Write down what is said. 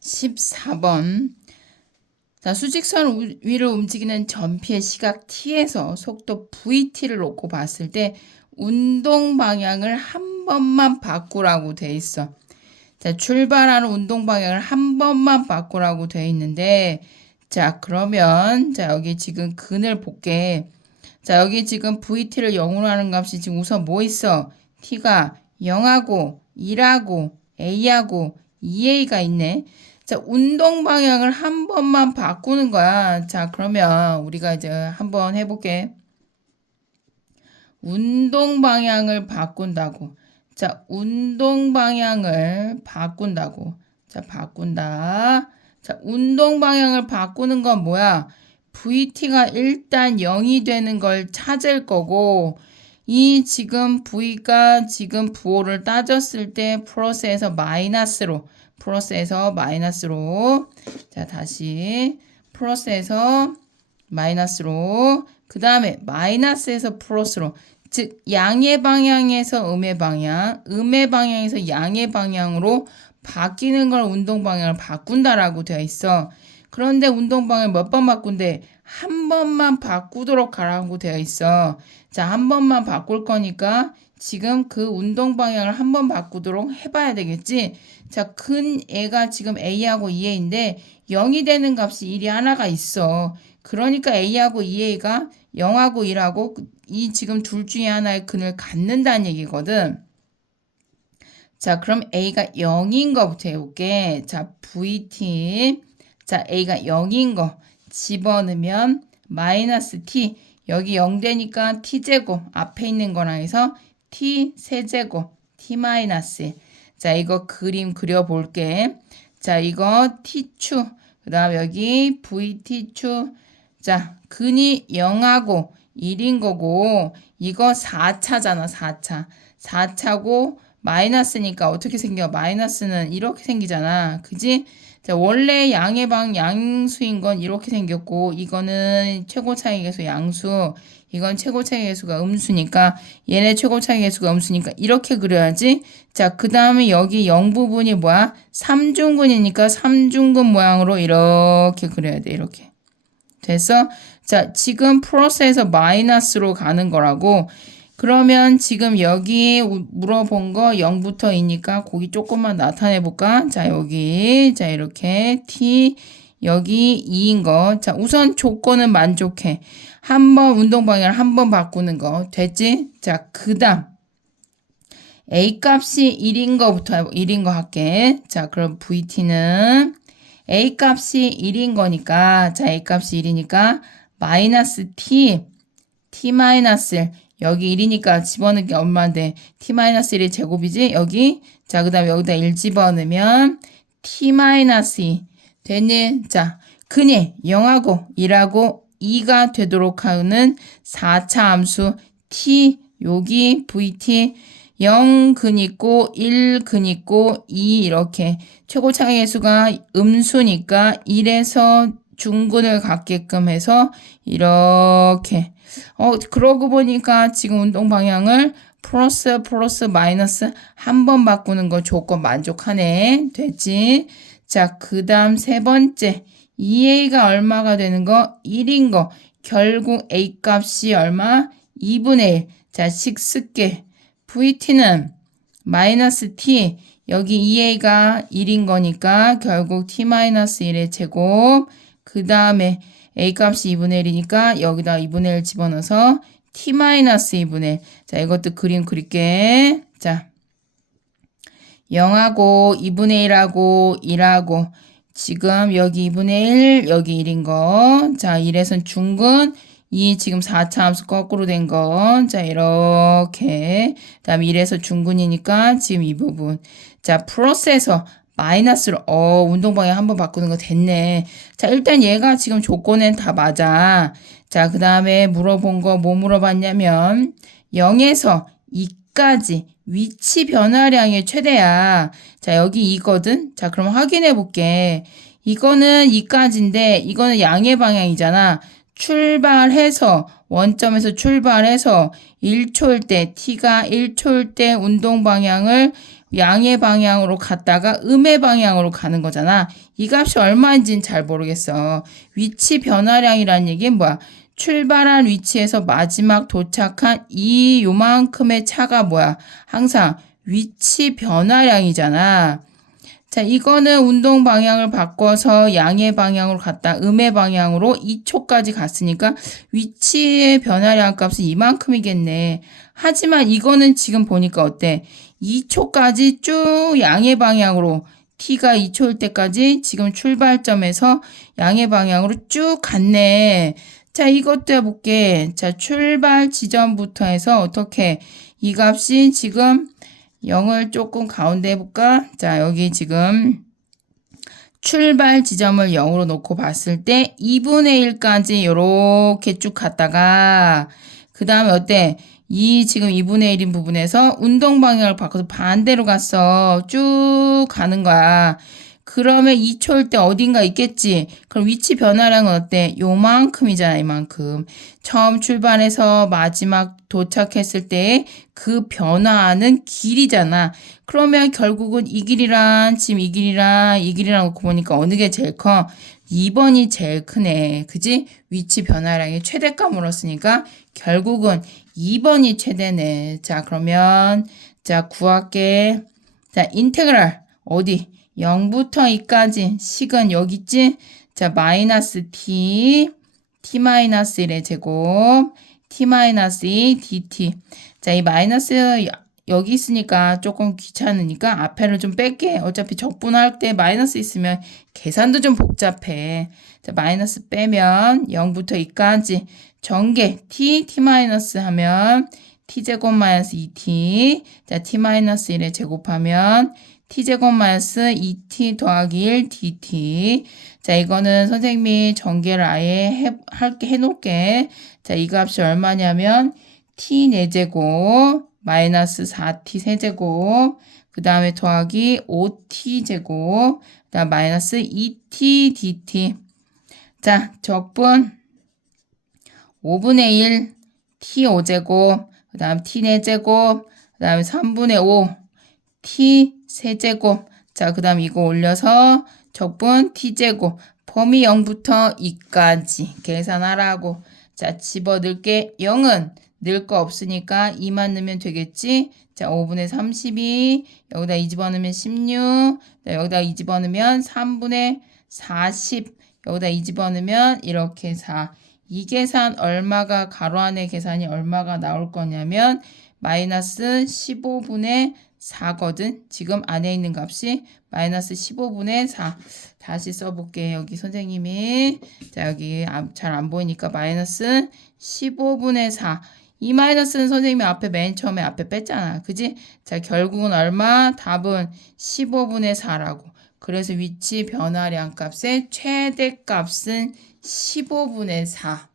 14번. 자, 수직선 우- 위를 움직이는 전피의 시각 t에서 속도 vt를 놓고 봤을 때 운동 방향을 한 번만 바꾸라고 돼 있어. 자, 출발하는 운동 방향을 한 번만 바꾸라고 돼 있는데, 자, 그러면, 자, 여기 지금 근을 볼게. 자, 여기 지금 VT를 0으로 하는 값이 지금 우선 뭐 있어? T가 0하고 1하고 A하고 2A가 있네. 자, 운동 방향을 한 번만 바꾸는 거야. 자, 그러면 우리가 이제 한번 해볼게. 운동 방향을 바꾼다고. 자, 운동 방향을 바꾼다고. 자, 바꾼다. 자, 운동 방향을 바꾸는 건 뭐야? VT가 일단 0이 되는 걸 찾을 거고, 이 지금 V가 지금 부호를 따졌을 때 플러스에서 마이너스로, 플러스에서 마이너스로, 자, 다시 플러스에서 마이너스로, 그 다음에 마이너스에서 플러스로, 즉, 양의 방향에서 음의 방향, 음의 방향에서 양의 방향으로 바뀌는 걸 운동 방향을 바꾼다라고 되어 있어. 그런데 운동 방향을 몇번 바꾼대? 한 번만 바꾸도록 하라고 되어 있어. 자, 한 번만 바꿀 거니까 지금 그 운동 방향을 한번 바꾸도록 해봐야 되겠지? 자, 근 애가 지금 A하고 2A인데 0이 되는 값이 1이 하나가 있어. 그러니까 A하고 2A가 0하고 1하고 이 지금 둘 중에 하나의 근을 갖는다는 얘기거든. 자, 그럼 A가 0인 거부터 해볼게. 자, VT. 자, A가 0인 거 집어넣으면 마이너스 T. 여기 0 되니까 T제곱 앞에 있는 거랑 해서 T 세제곱 T 마이너스. 자, 이거 그림 그려볼게. 자, 이거 T축. 그 다음 여기 VT축. 자, 근이 0하고 1인 거고, 이거 4차잖아, 4차. 4차고, 마이너스니까 어떻게 생겨? 마이너스는 이렇게 생기잖아. 그지? 자, 원래 양의 방 양수인 건 이렇게 생겼고, 이거는 최고 차이 계수 양수, 이건 최고 차이 계수가 음수니까, 얘네 최고 차이 계수가 음수니까 이렇게 그려야지. 자, 그 다음에 여기 0 부분이 뭐야? 3중근이니까 3중근 모양으로 이렇게 그려야 돼, 이렇게. 됐어? 자, 지금 플러스에서 마이너스로 가는 거라고. 그러면 지금 여기 우- 물어본 거 0부터 2니까 거기 조금만 나타내 볼까? 자, 여기. 자, 이렇게 t 여기 2인 거. 자, 우선 조건은 만족해. 한 번 운동 방향을 한 번 바꾸는 거. 됐지? 자, 그다음 A 값이 1인 거부터 1인 거 할게. 자, 그럼 VT는 A 값이 1인 거니까 자, A 값이 1이니까 마이너스 T T 마이너스 여기 1이니까 집어넣은 게 얼마인데 T 마이너스 1의 제곱이지? 여기 자, 그 다음 여기다 1 집어넣으면 T 마이너스 2 됐니? 자, 근이 0하고 1하고 2가 되도록 하는 4차 함수 T 여기 VT 0 근 있고 1 근 있고 2 이렇게 최고 차이 계수가 음수니까 1에서 중근을 갖게끔 해서 이렇게. 어 그러고 보니까 지금 운동 방향을 플러스 플러스 마이너스 한 번 바꾸는 거 조건 만족하네. 됐지? 자 그 다음 세 번째. 2a가 얼마가 되는 거? 1인 거. 결국 a 값이 얼마? 2분의 1 자 식습계. VT는 마이너스 T. 여기 2A가 1인 거니까 결국 T 마이너스 1의 제곱 그 다음에 A 값이 2분의 1이니까 여기다 2분의 1 집어넣어서 T 마이너스 2분의 1. 자 이것도 그림 그릴게. 자 0하고 2분의 1하고 1하고 지금 여기 2분의 1 여기 1인 거. 자 1에선 중근 이 지금 4차 함수 거꾸로 된 거. 자, 이렇게. 다음 1에서 중근이니까 지금 이 부분. 자, 플러스에서 마이너스로, 어, 운동 방향 한번 바꾸는 거 됐네. 자, 일단 얘가 지금 조건엔 다 맞아. 자, 그 다음에 물어본 거 뭐 물어봤냐면, 0에서 2까지 위치 변화량의 최대야. 자, 여기 2거든? 자, 그럼 확인해 볼게. 이거는 2까지인데, 이거는 양의 방향이잖아. 출발해서 원점에서 출발해서 1초일 때 t가 1초일 때 운동 방향을 양의 방향으로 갔다가 음의 방향으로 가는 거잖아. 이 값이 얼마인지는 잘 모르겠어. 위치 변화량이라는 얘기는 뭐야? 출발한 위치에서 마지막 도착한 이 요만큼의 차가 뭐야? 항상 위치 변화량이잖아. 자, 이거는 운동 방향을 바꿔서 양의 방향으로 갔다 음의 방향으로 2초까지 갔으니까 위치의 변화량 값은 이만큼이겠네. 하지만 이거는 지금 보니까 어때? 2초까지 쭉 양의 방향으로 t가 2초일 때까지 지금 출발점에서 양의 방향으로 쭉 갔네. 자, 이것도 해볼게. 자, 출발 지점부터 해서 어떻게 이 값이 지금 0을 조금 가운데 해볼까? 자, 여기 지금 출발 지점을 0으로 놓고 봤을 때 2분의 1까지 이렇게 쭉 갔다가 그 다음에 어때? 이 지금 2분의 1인 부분에서 운동 방향을 바꿔서 반대로 갔어. 쭉 가는 거야. 그러면 2초일 때 어딘가 있겠지. 그럼 위치 변화량은 어때? 요만큼이잖아, 이만큼. 처음 출발해서 마지막 도착했을 때그 변화하는 길이잖아. 그러면 결국은 이 길이랑 지금 이 길이랑 이 길이랑 놓고 보니까 어느 게 제일 커? 2번이 제일 크네. 그지? 위치 변화량이 최대값 물었으니까 결국은 2번이 최대네. 자, 그러면 자, 구할게. 자, 인테그랄 어디? 0부터 2까지 식은 여기 있지? 자, 마이너스 t t 마이너스 1의 제곱 t 마이너스 2 dt 자, 이 마이너스 여기 있으니까 조금 귀찮으니까 앞에를 좀 뺄게. 어차피 적분할 때 마이너스 있으면 계산도 좀 복잡해. 자, 마이너스 빼면 0부터 2까지 전개 t, t 마이너스 하면 t제곱 마이너스 2t 자, t 마이너스 1에 제곱하면 t제곱 마이너스 2t 더하기 1 dt. 자, 이거는 선생님이 전개를 아예 해, 할게, 해놓을게. 자, 이 값이 얼마냐면 t 4제곱 마이너스 4t 세제곱 그 다음에 더하기 5t 제곱 그 다음 마이너스 2t dt. 자 적분 5분의 1 t 5제곱 그 다음 t 4제곱 그 다음에 3분의 5 t 세제곱. 자 그 다음 이거 올려서 적분 t제곱. 범위 0부터 2까지 계산하라고. 자 집어넣을게. 0은 늘거 없으니까 2만 넣으면 되겠지? 자 5분의 32 여기다 2 집어넣으면 16 자, 여기다 2 집어넣으면 3분의 40 여기다 2 집어넣으면 이렇게 4 이 계산 얼마가 가로 안의 계산이 얼마가 나올 거냐면 마이너스 15분의 4거든. 지금 안에 있는 값이 마이너스 15분의 4. 다시 써볼게. 여기 선생님이. 자, 여기 잘 안 보이니까 마이너스 15분의 4. 이 마이너스는 선생님이 앞에 맨 처음에 앞에 뺐잖아. 그지? 자, 결국은 얼마? 답은 15분의 4라고. 그래서 위치 변화량 값의 최대 값은 15분의 4.